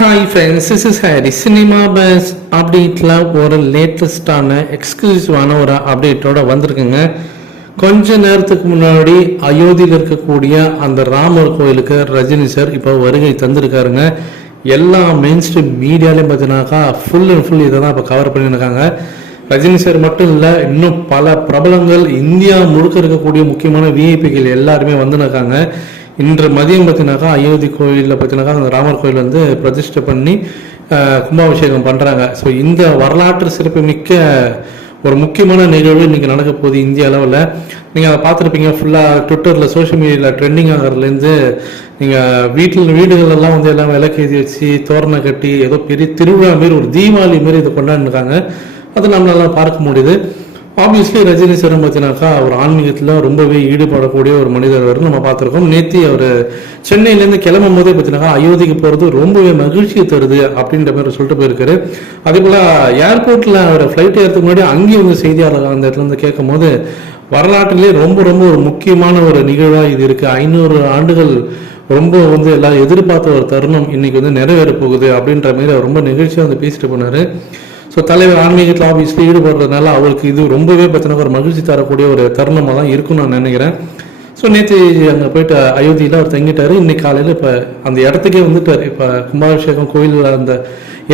Hi friends this is Harry cinema buzz அப்டேட்டில் ஒரு லேட்டஸ்டான எக்ஸ்க்ளூசிவான ஒரு அப்டேட்டோட வந்திருக்குங்க. கொஞ்ச நேரத்துக்கு முன்னாடி அயோத்தியில் இருக்கக்கூடிய அந்த ராமர் கோயிலுக்கு ரஜினி சார் இப்போ வருகை தந்திருக்காருங்க. எல்லா மெயின் ஸ்ட்ரீம் மீடியாலையும் பார்த்தீங்கன்னாக்கா ஃபுல் அண்ட் ஃபுல் இதை தான் இப்போ கவர் பண்ணியிருக்காங்க. ரஜினி சார் மட்டும் இல்லை இன்னும் பல பிரபலங்கள் இந்தியா முழுக்க இருக்கக்கூடிய முக்கியமான விஐபிகள் எல்லாருமே வந்துருக்காங்க இன்று மதியம் பார்த்தினாக்கா அயோத்தி கோயிலில் பார்த்தீங்கன்னாக்கா அந்த ராமர் கோயில் வந்து பிரதிஷ்டை பண்ணி கும்பாபிஷேகம் பண்ணுறாங்க ஸோ இந்த வரலாற்று சிறப்புமிக்க ஒரு முக்கியமான நிகழ்வு இன்னைக்கு நடக்க போகுது இந்திய அளவில். நீங்கள் அதை பார்த்துருப்பீங்க ஃபுல்லாக ட்விட்டரில் சோஷியல் மீடியாவில் ட்ரெண்டிங் ஆகிறதுலேருந்து நீங்கள் வீட்டில் வீடுகளெல்லாம் வந்து எல்லாம் விளக்கேற்றி வச்சு தோரணை கட்டி ஏதோ பெரிய திருவிழா மாரி ஒரு தீபாவளி மாரி இதை கொண்டாடிருக்காங்க அது நம்மளால பார்க்க முடியுது. ஆப்வியஸ்லி ரஜினி சாரும் பார்த்தீங்கன்னாக்கா அவர் ஆன்மீகத்தில் ரொம்பவே ஈடுபடக்கூடிய ஒரு மனிதர் அவர் நம்ம பார்த்துருக்கோம். நேத்தி அவர் சென்னையிலேருந்து கிளம்பும் போதே பார்த்தீங்கன்னா அயோத்திக்கு போகிறது ரொம்பவே மகிழ்ச்சியை தருது அப்படின்ற மாதிரி சொல்லிட்டு போயிருக்காரு. அதே போல் ஏர்போர்ட்டில் அவர் ஃப்ளைட் ஏறதுக்கு முன்னாடி அங்கேயும் வந்து செய்தியாளர்கள் அந்த இடத்துல வந்து கேட்கும் போது வரலாற்றிலே ரொம்ப ரொம்ப ஒரு முக்கியமான ஒரு நிகழ்வாக இது இருக்குது ஐநூறு ஆண்டுகள் ரொம்ப வந்து எல்லாம் எதிர்பார்த்த ஒரு தருணம் இன்னைக்கு வந்து நிறைவேற போகுது அப்படின்ற மாதிரி அவர் ரொம்ப நிகழ்ச்சியாக வந்து பேசிட்டு போனார். ஸோ தலைவர் ஆன்மீகத்தில் ஆஃபீஸில் ஈடுபடுறதுனால அவருக்கு இது ரொம்பவே பார்த்தீங்கன்னா ஒரு மகிழ்ச்சி தரக்கூடிய ஒரு தருணமாக தான் இருக்கும்னு நான் நினைக்கிறேன். ஸோ நேற்று அங்கே போயிட்டு அயோத்தியில் அவர் தங்கிட்டார். இன்னைக்கு காலையில் இப்போ அந்த இடத்துக்கே வந்துட்டார். இப்போ கும்பாபிஷேகம் கோயிலில் அந்த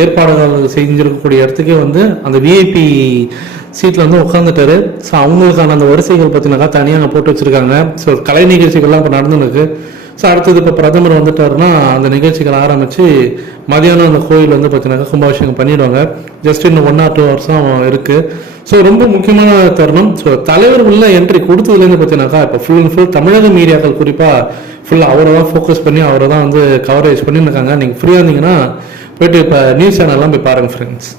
ஏற்பாடுகள் செஞ்சிருக்கக்கூடிய இடத்துக்கே வந்து அந்த விஐபி சீட்டில் வந்து உட்காந்துட்டாரு ஸோ அவங்களுக்கான அந்த வரிசைகள் பார்த்தீங்கன்னாக்கா தனியாக அங்கே போட்டு வச்சுருக்காங்க. ஸோ கலை நிகழ்ச்சிகள்லாம் இப்போ நடந்துருக்கு ஸோ அடுத்தது இப்போ பிரதமர் வந்துட்டாருன்னா அந்த நிகழ்ச்சிகள் ஆரம்பித்து மதியானம் அந்த கோயில் வந்து பார்த்தீங்கன்னாக்கா கும்பாபிஷேகம் பண்ணிடுவாங்க. ஜஸ்ட் இன்னும் ஒன் ஆர் டூ ஹவர்ஸும் இருக்குது ஸோ ரொம்ப முக்கியமான தருணம். ஸோ தலைவர் உள்ள என்ட்ரி கொடுத்ததுலேருந்து பார்த்தீங்கன்னாக்கா இப்போ ஃபுல் அண்ட் ஃபுல் தமிழக மீடியாக்கள் குறிப்பாக ஃபுல்லாக அவரை தான் ஃபோக்கஸ் பண்ணி அவரை தான் வந்து கவரேஜ் பண்ணியிருக்காங்க. நீங்கள் ஃப்ரீயாக இருந்தீங்கன்னா போயிட்டு இப்போ நியூஸ் சேனல்லாம் போய் பாருங்கள் ஃப்ரெண்ட்ஸ்